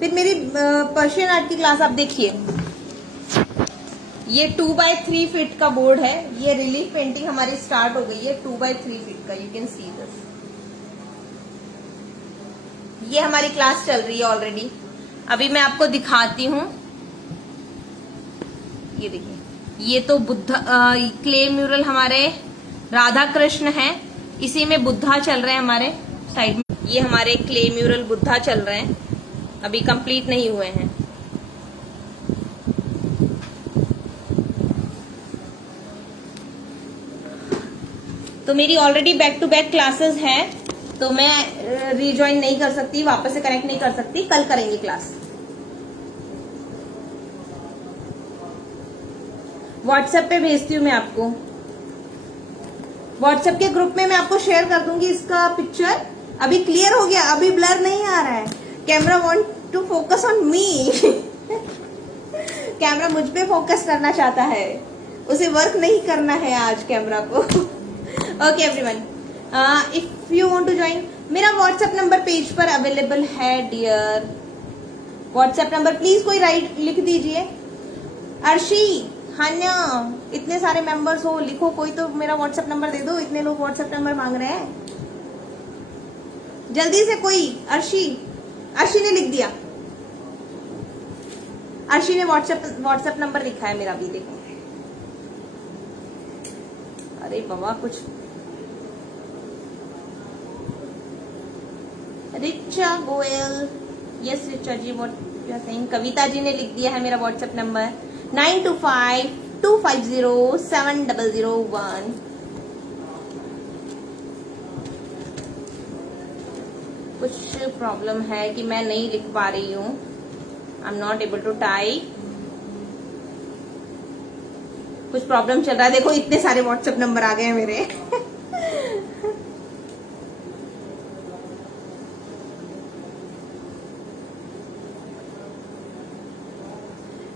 फिर मेरी पर्शियन आर्ट की क्लास आप देखिए, ये 2x3 फीट का बोर्ड है। ये रिलीफ पेंटिंग हमारी स्टार्ट हो गई है 2x3 फीट का, यू कैन सी दिस। ये हमारी क्लास चल रही है ऑलरेडी। अभी मैं आपको दिखाती हूँ, ये देखिए, ये तो बुद्धा क्ले म्यूरल हमारे राधा कृष्ण हैं, इसी में बुद्धा चल रहे हैं हमारे साइड में। ये हमारे क्ले म्यूरल बुद्धा चल रहे हैं, अभी कंप्लीट नहीं हुए हैं। तो मेरी already back to back classes हैं, तो मैं रिज्वाइन नहीं कर सकती, वापस से कनेक्ट नहीं कर सकती। कल करेंगे क्लास। व्हाट्सएप पे भेजती हूँ मैं आपको, व्हाट्सएप के ग्रुप में मैं आपको शेयर कर दूंगी इसका पिक्चर। अभी क्लियर हो गया, अभी ब्लर नहीं आ रहा है। Camera want to focus on me. Camera मुझ पे फोकस करना चाहता है, उसे वर्क नहीं करना है आज कैमरा को। Okay everyone, if you want to join, मेरा व्हाट्सएप नंबर पेज पर अवेलेबल है डियर। व्हाट्सएप नंबर प्लीज कोई लिख दीजिए। अर्शी, हान्या, इतने सारे मेंबर्स हो, लिखो कोई तो मेरा व्हाट्सएप नंबर दे दो। इतने लोग व्हाट्सएप नंबर मांग रहे हैं, जल्दी से कोई। अर्शी ने लिख दिया, अर्शी ने व्हाट्सएप नंबर लिखा है मेरा भी, देखो। अरे बाबा, कुछ Richa Goyal, yes Richa ji, what you are saying. Kavita ji ने लिख दिया है मेरा व्हाट्सएप नंबर 9252507001। कुछ प्रॉब्लम है कि मैं नहीं लिख पा रही हूँ, I am not able to type. कुछ प्रॉब्लम चल रहा है, देखो इतने सारे व्हाट्सएप नंबर आ गए हैं मेरे।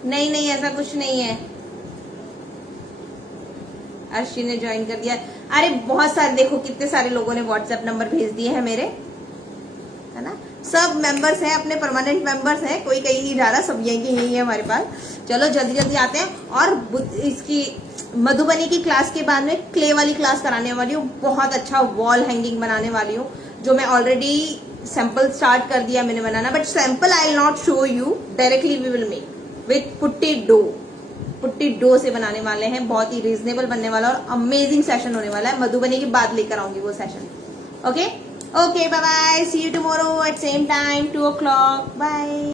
नहीं नहीं, ऐसा कुछ नहीं है। अर्शी ने ज्वाइन कर दिया। अरे बहुत सारे, देखो कितने सारे लोगों ने व्हाट्सएप नंबर भेज दिए हैं मेरे, है ना। सब मेंबर्स हैं, अपने परमानेंट मेंबर्स हैं, कोई कहीं नहीं जा रहा, सब यही है हमारे पास। चलो जल्दी जल्दी आते हैं। और इसकी मधुबनी की क्लास के बाद में क्ले वाली क्लास कराने वाली हूँ। बहुत अच्छा वॉल हैंगिंग बनाने वाली हूँ, जो मैं ऑलरेडी सैंपल स्टार्ट कर दिया मैंने बनाना, but sample I will not show you, directly we will make with putty dough. Putty dough से बनाने वाले हैं, बहुत ही रीजनेबल बनने वाला और अमेजिंग सेशन होने वाला है। मधुबनी के बाद लेकर आऊंगी वो session. Okay okay, bye bye, see you tomorrow at same time 2 o'clock, bye.